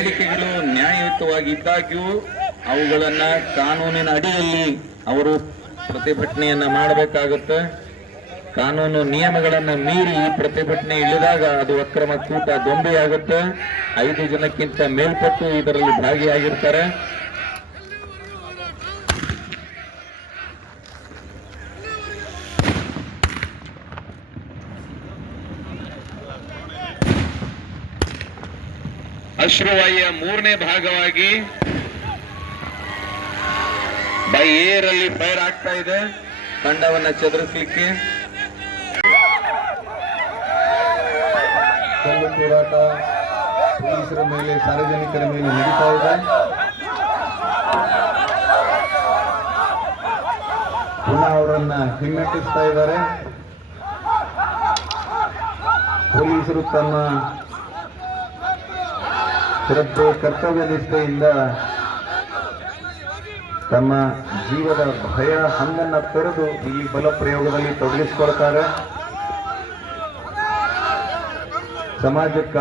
ಬೇಡಿಕೆಗಳು ನ್ಯಾಯಯುತವಾಗಿದ್ದಾಗ್ಯೂ ಅವುಗಳನ್ನ ಕಾನೂನಿನ ಅಡಿಯಲ್ಲಿ ಅವರು ಪ್ರತಿಭಟನೆಯನ್ನ ಮಾಡಬೇಕಾಗುತ್ತೆ. ಕಾನೂನು ನಿಯಮಗಳನ್ನು ಮೀರಿ ಈ ಪ್ರತಿಭಟನೆ ಇಳಿದಾಗ ಅದು ಅಕ್ರಮ ಕೂಟ ಗೊಂಬೆಯಾಗುತ್ತೆ. 5 ಜನಕ್ಕಿಂತ ಮೇಲ್ಪಟ್ಟು ಇದರಲ್ಲಿ ಭಾಗಿಯಾಗಿರ್ತಾರೆ. ಅಶ್ರುವಾಹಿಯ 3ನೇ ಭಾಗವಾಗಿ ಬೈ ಏರ್ ಅಲ್ಲಿ ಫೈರ್ ಆಗ್ತಾ ಇದೆ ತಂಡವನ್ನ ಚದುರಿಸಲಿಕ್ಕೆ. ಕಲ್ಲು ತೂರಾಟ ಪೊಲೀಸರ ಮೇಲೆ, ಸಾರ್ವಜನಿಕರ ಮೇಲೆ ನಡೀತಾ ಇದೆ. ಪುನಃ ಅವರನ್ನ ಹಿಮ್ಮೆಟ್ಟಿಸ್ತಾ ಇದ್ದಾರೆ. ಪೊಲೀಸರು ತಮ್ಮ ಶ್ರದ್ಧೆ, ಕರ್ತವ್ಯ ನಿಷ್ಠೆಯಿಂದ ತಮ್ಮ ಜೀವದ ಭಯ ಹಂಗನ್ನ ತೊರೆದು ಇಲ್ಲಿ ಬಲ ಪ್ರಯೋಗದಲ್ಲಿ ತೊಡಗಿಸಿಕೊಳ್ತಾರೆ. ಸಮಾಜಕ್ಕೆ